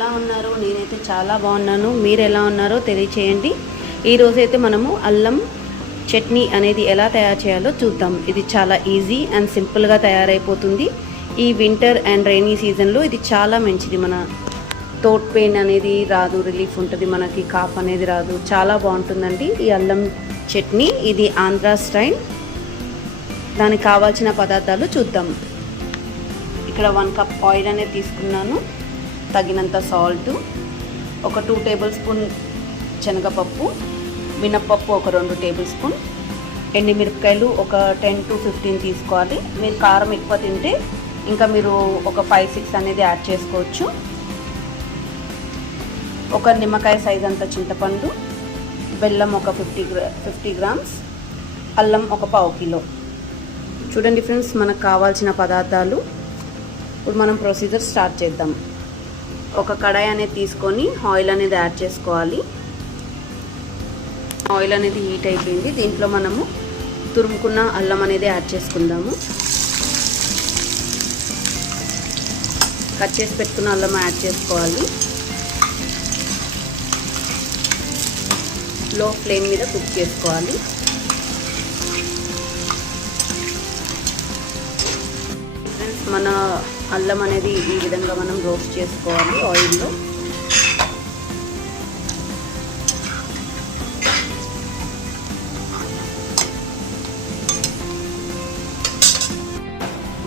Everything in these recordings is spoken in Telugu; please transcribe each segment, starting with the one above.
ఎలా ఉన్నారు నేనైతే చాలా బాగున్నాను. మీరు ఎలా ఉన్నారో తెలియచేయండి. ఈరోజైతే మనము అల్లం చట్నీ అనేది ఎలా తయారు చేయాలో చూద్దాం. ఇది చాలా ఈజీ అండ్ సింపుల్గా తయారైపోతుంది. ఈ వింటర్ అండ్ రైనీ సీజన్లో ఇది చాలా మంచిది. మన థోట్ పెయిన్ అనేది రాదు రిలీఫ్ ఉంటుంది మనకి కాఫ్ అనేది రాదు. చాలా బాగుంటుందండి ఈ అల్లం చట్నీ. ఇది ఆంధ్ర స్టైల్. దానికి కావాల్సిన పదార్థాలు చూద్దాం. ఇక్కడ వన్ కప్ ఆయిల్ అనేది తీసుకున్నాను. తగినంత సాల్ట్ ఒక టూ టేబుల్ స్పూన్ శనగపప్పు మినప్పప్పు ఒక రెండు టేబుల్ స్పూన్ ఎండిమిరపకాయలు ఒక టెన్ టు ఫిఫ్టీన్ తీసుకోవాలి. మీరు కారం ఎక్కువ తింటే ఇంకా మీరు ఒక ఫైవ్ సిక్స్ అనేది యాడ్ చేసుకోవచ్చు. ఒక నిమ్మకాయ సైజ్ అంత చింతపండు బెల్లం ఒక ఫిఫ్టీ గ్రా ఫిఫ్టీ గ్రామ్స్ అల్లం ఒక పావు కిలో. చూడండి ఫ్రెండ్స్ మనకు కావాల్సిన పదార్థాలు. ఇప్పుడు మనం ప్రొసీజర్ స్టార్ట్ చేద్దాం. ఒక కడాయి అనేది తీసుకొని ఆయిల్ అనేది యాడ్ చేసుకోవాలి. ఆయిల్ అనేది హీట్ అయిపోయింది. దీంట్లో మనము తురుముకున్న అల్లం అనేది యాడ్ చేసుకుందాము. కట్ చేసి పెట్టుకున్న అల్లం యాడ్ చేసుకోవాలి. లో ఫ్లేమ్ మీద కుక్ చేసుకోవాలి. మన అల్లం అనేది ఈ విధంగా మనం రోస్ట్ చేసుకోవాలి ఆయిల్లో.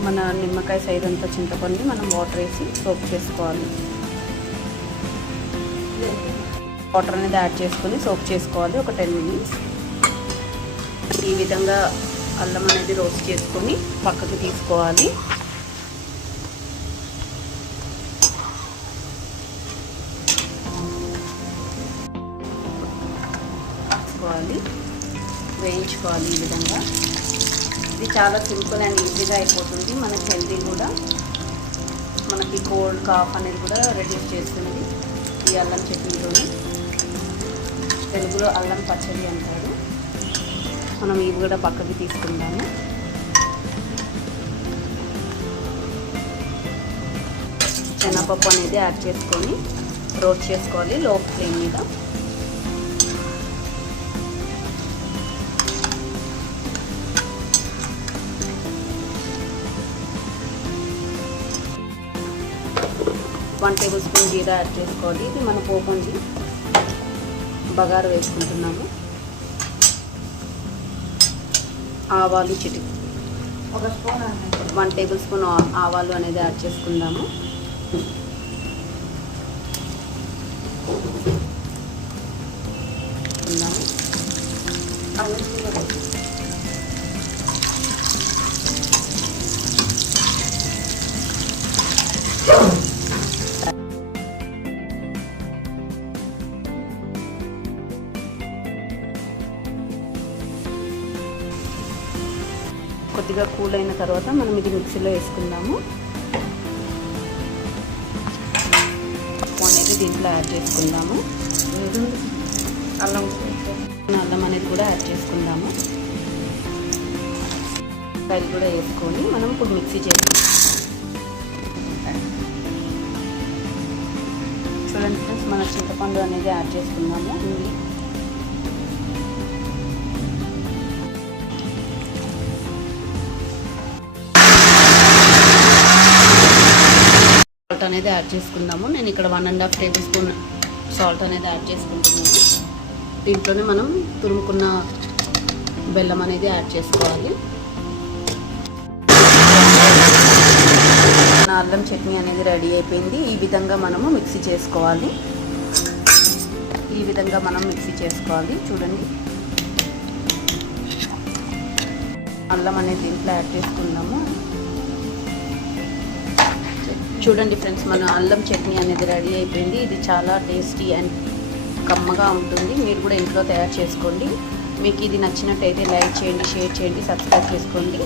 మన నిమ్మకాయ సైజ్ అంతా చింతపండు మనం వాటర్ వేసి సోప్ చేసుకోవాలి. వాటర్ అనేది యాడ్ చేసుకొని సోప్ చేసుకోవాలి ఒక టెన్ మినిట్స్. ఈ విధంగా అల్లం అనేది రోస్ట్ చేసుకొని పక్కకు తీసుకోవాలి. వేసుకోవాలి వేయించుకోవాలి ఈ విధంగా. ఇది చాలా సింపుల్ అండ్ ఈజీగా అయిపోతుంది. మనకి హెల్దీ కూడా. మనకి కోల్డ్ కాఫ్ అనేది కూడా రెడ్యూస్ చేస్తుంది. ఈ అల్లం చట్నీతోని. తెలుగులో అల్లం పచ్చడి అంటారు. మనం ఇవి కూడా పక్కకి తీసుకుందాము. శనగపప్పు అనేది యాడ్ చేసుకొని రోస్ట్ చేసుకోవాలి. లో ఫ్లేమ్ మీద. వన్ టేబుల్ స్పూన్ జీరా యాడ్ చేసుకోవాలి. ఇది మన పోపు అండి. బగారు వేసుకుంటున్నాము. ఆవాలు చిటి ఒక స్పూన్ వన్ టేబుల్ స్పూన్ ఆవాలు అనేది యాడ్ చేసుకుందాము. ఉందాము. కొద్దిగా కూల్ అయిన తర్వాత మనం ఇది మిక్సీలో వేసుకుందాము. ఉప్పు అనేది దీంట్లో యాడ్ చేసుకుందాము. అల్లం అల్లం అనేది కూడా యాడ్ చేసుకుందాము. కాయలు కూడా వేసుకొని మనం ఇప్పుడు మిక్సీ చేసుకుందాం చూడండి ఫ్రెండ్స్ మన చింతపండు అనేది యాడ్ చేసుకుందాము. సాల్ట్ అనేది యాడ్ చేసుకుందాము. నేను ఇక్కడ one and half tablespoon salt అనేది యాడ్ చేసుకుంటున్నాను. దీంట్లోనే మనం తురుముకున్న బెల్లం అనేది యాడ్ చేసుకోవాలి. మన అల్లం చట్నీ అనేది రెడీ అయిపోయింది. ఈ విధంగా మనము మిక్సీ చేసుకోవాలి. ఈ విధంగా మనం మిక్సీ చేసుకోవాలి. చూడండి. అల్లం అనేది దీంట్లో యాడ్ చేసుకుందాము. చూడండి ఫ్రెండ్స్ మన అల్లం చట్నీ అనేది రెడీ అయిపోయింది. ఇది చాలా టేస్టీ అండ్ కమ్మగా ఉంటుంది. మీరు కూడా ఇంట్లో తయారు చేసుకోండి. మీకు ఇది నచ్చినట్టయితే లైక్ చేయండి షేర్ చేయండి సబ్స్క్రైబ్ చేసుకోండి.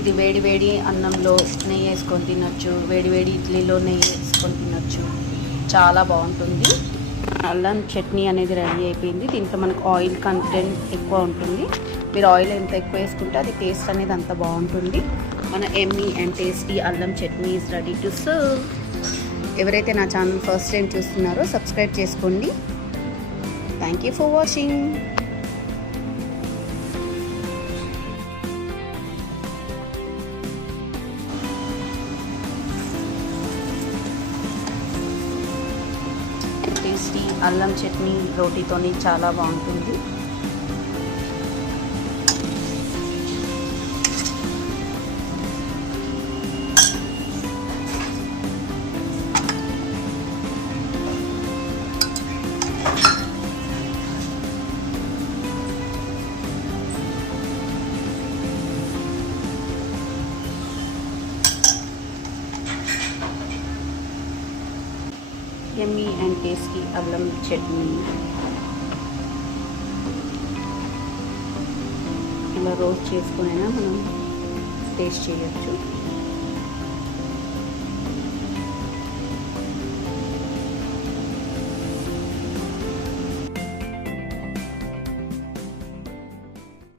ఇది వేడి వేడి అన్నంలో నెయ్యి వేసుకొని తినొచ్చు వేడి వేడి ఇడ్లీలో నెయ్యి వేసుకొని తినొచ్చు. చాలా బాగుంటుంది. అల్లం చట్నీ అనేది రెడీ అయిపోయింది. దీంట్లో మనకు ఆయిల్ కంటెంట్ ఎక్కువ ఉంటుంది. మీరు ఆయిల్ ఎంత ఎక్కువ వేసుకుంటే అది టేస్ట్ అనేది అంత బాగుంటుంది. మన yummy and tasty allam chutney is ready to serve ఎవరైతే నా ఛానల్ ఫస్ట్ టైం చూస్తున్నారో సబ్స్క్రైబ్ చేసుకోండి. థ్యాంక్ యూ ఫర్ వాచింగ్ అల్లం చట్నీ రోటీతోని చాలా బాగుంటుంది. యమ్మీ అండ్ టేస్టీ అల్లం చట్నీ ఇలా రోస్ట్ చేసుకునైనా మనం టేస్ట్ చేయొచ్చు